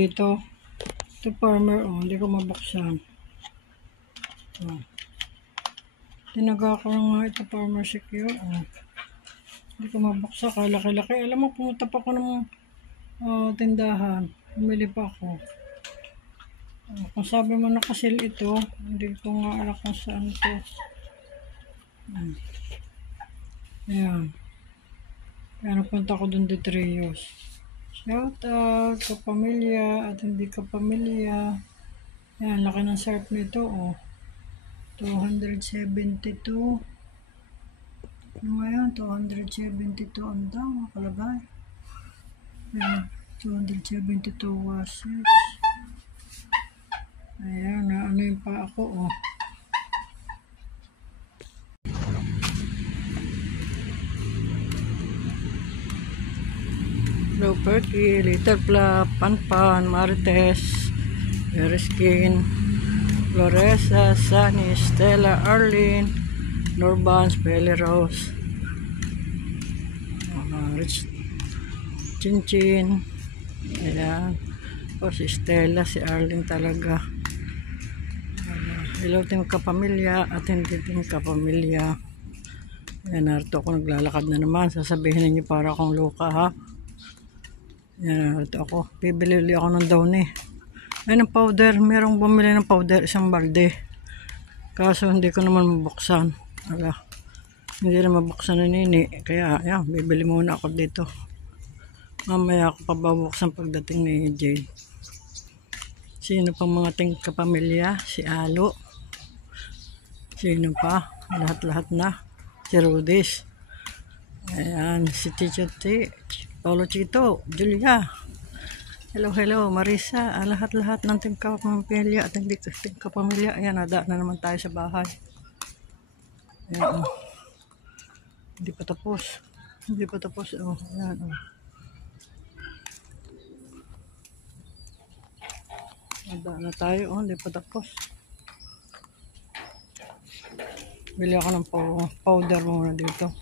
dito. Ito farmer, oh, hindi ko mabuksan. Oh. Tinaga ko lang nga ito farmer secure. Oh. Hindi ko mabuksan, kalaki-laki. Alam mo, pumunta pa ako ng tindahan. Bumili pa ako. Kung sabi mo nakasil ito, hindi ko nga alam kung saan ito. Ayan. Kaya napunta ko dun de Trios. Shout out sa pamilya at hindi ka pamilya. Ayan, laki ng surf nito, oh. 272. Ano ngayon? 272 ang daw, nakalagay. Ayan, 272 washes. Ayan, ano yung pa ako, oh. Hello, Perky, Little Flap, Panpan, Marites, Eriskin, Floresa, Sunny, Stella, Arlene, Norban, Spelly Rose, Rich, Chinchin. Ayan. O si Stella, si Arlene talaga. Hello, team kapamilya at hindi team kapamilya. Ayan, narito ako, naglalakad na naman. Sasabihin ninyo para akong luka, ha. Ayan, narito ako. Bibili ako ng downy. Ayan ang powder. Merong bumili ng powder, isang balde. Kaso hindi ko naman mabuksan. Ala, hindi na mabuksan na nini. Kaya, ayan, bibili muna ako dito. Mamaya ako pababuksan pagdating ni Jade. Sino pang mga ting kapamilya? Si Alo. Sino pa? Lahat-lahat na. Si Rudis. Ayan, si Chicho T. Paulo Chito. Julia. Hello, hello. Marisa. Lahat-lahat ng ting kapamilya at hindi ting kapamilya. Ayan, nada na naman tayo sa bahay. Ayan, oh. Hindi pa tapos. Hindi pa tapos. Oh, ayan, oh. Nada na tayo. Oh, hindi pa tapos. Bili ako ng powder muna dito.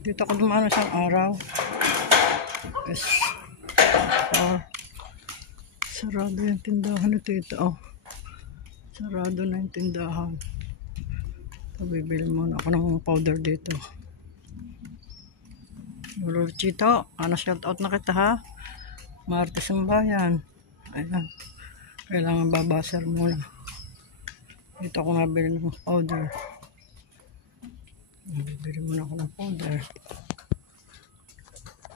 Dito ako dumaan isang araw. Yes. Sarado yung tindahan nito ito. Oh. Sarado na yung tindahan. So, bibili muna ako ng powder dito. Lolo Chito, shout out na kita, ha. Martes ang bayan. Ayan. Kailangan babasar muna. Dito ako nabili ng powder. Bibili muna ako ng powder.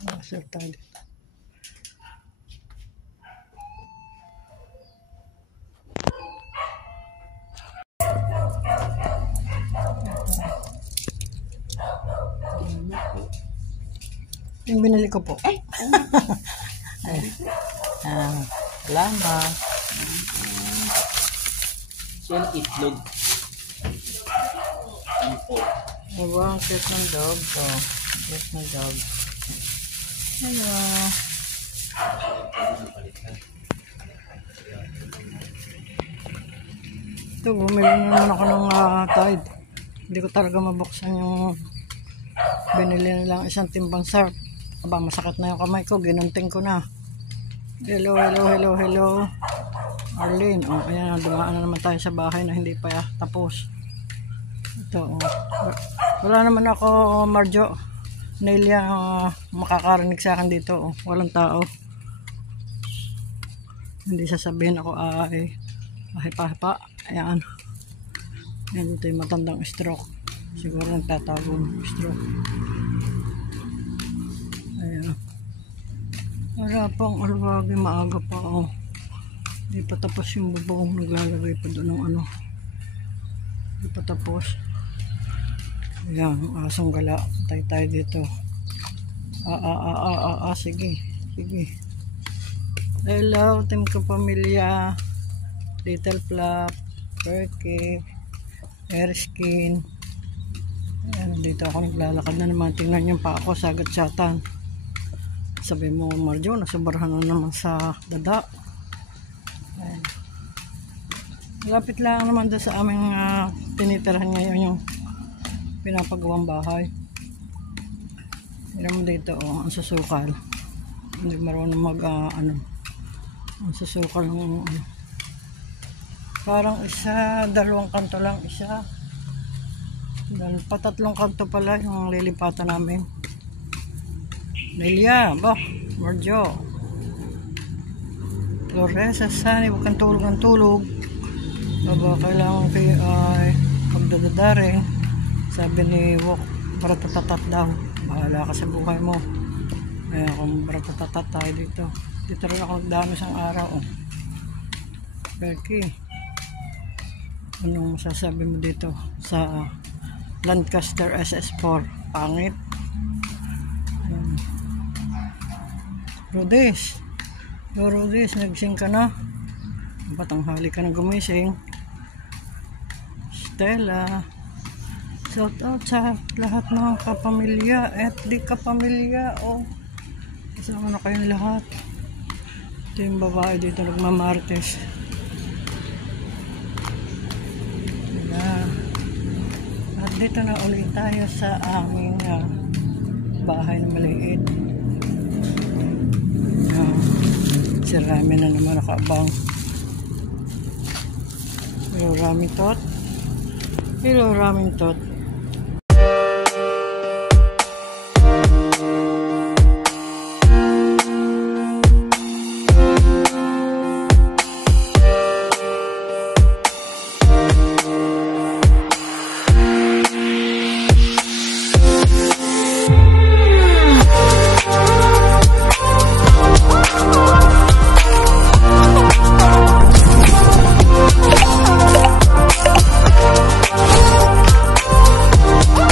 Babasar tayo dito. Yung binili ko po. Ay, salamat. Yan itlog. Diba, ang cute ng dog ko. Cute ng dog. Hello. Ito, bumili na naman ako ng Tide. Hindi ko talaga mabuksan yung binili nilang isang timbang sarp. Aba, masakit na yung kamay ko. Ginunting ko na. Hello, hello, hello, hello. Arlene. Oh, ayan, dumaan na naman tayo sa bahay na hindi pa tapos. Ito, oh. Wala naman ako, Marjo. Nelia, makakarinig sa akin dito. Oh. Walang tao. Hindi sasabihin ako ay pa. Ayan. Ayan, ito yung matandang stroke. Siguro nagtatago ng stroke. Ayan. Wala pang alwagi, maaga pa. Oh. Hindi pa tapos yung bubong. Naglalagay pa doon ng ano. Hindi pa tapos. Ayan, asong gala. Tayo dito. Sige. Hello, team kapamilya. Little Flap, Perky, Eriskin. Ayan, dito ako naglalakad na naman. Tingnan yung pa ako sa agatsatan. Sabi mo, Marjo, nasobrahan na naman sa dada. Ayan. Lapit lang naman doon sa aming tinitirahan ngayon yung pinapagawang bahay. Tignan mo dito, oh, ang susukal. Hindi marunong Ang susukal ng parang isa, dalawang kanto lang isa. Patatlong kanto pala yung lilipatan namin. Nelia, Marjo. Flores, Sani, huwag kang tulog ng tulog. Kailangan kayo ay pagdadadari. Sabi ni Wok, baratatat daw. Bahala ka sa buhay mo. Kaya kung baratatat tayo dito. Dito rin ako nagdami isang araw. Berky, anong masasabi mo dito sa Lancaster SS4? Pangit. Rodis, nagsing ka na? Batanghali ka na gumising. Stella, shout out sa lahat ng kapamilya at di kapamilya. Kasama na kayong lahat. Ito yung babae dito nagmamartes. At dito na ulit tayo sa aming bahay na maliit. Si Rami na naman nakaabang. Hello Rami Tot.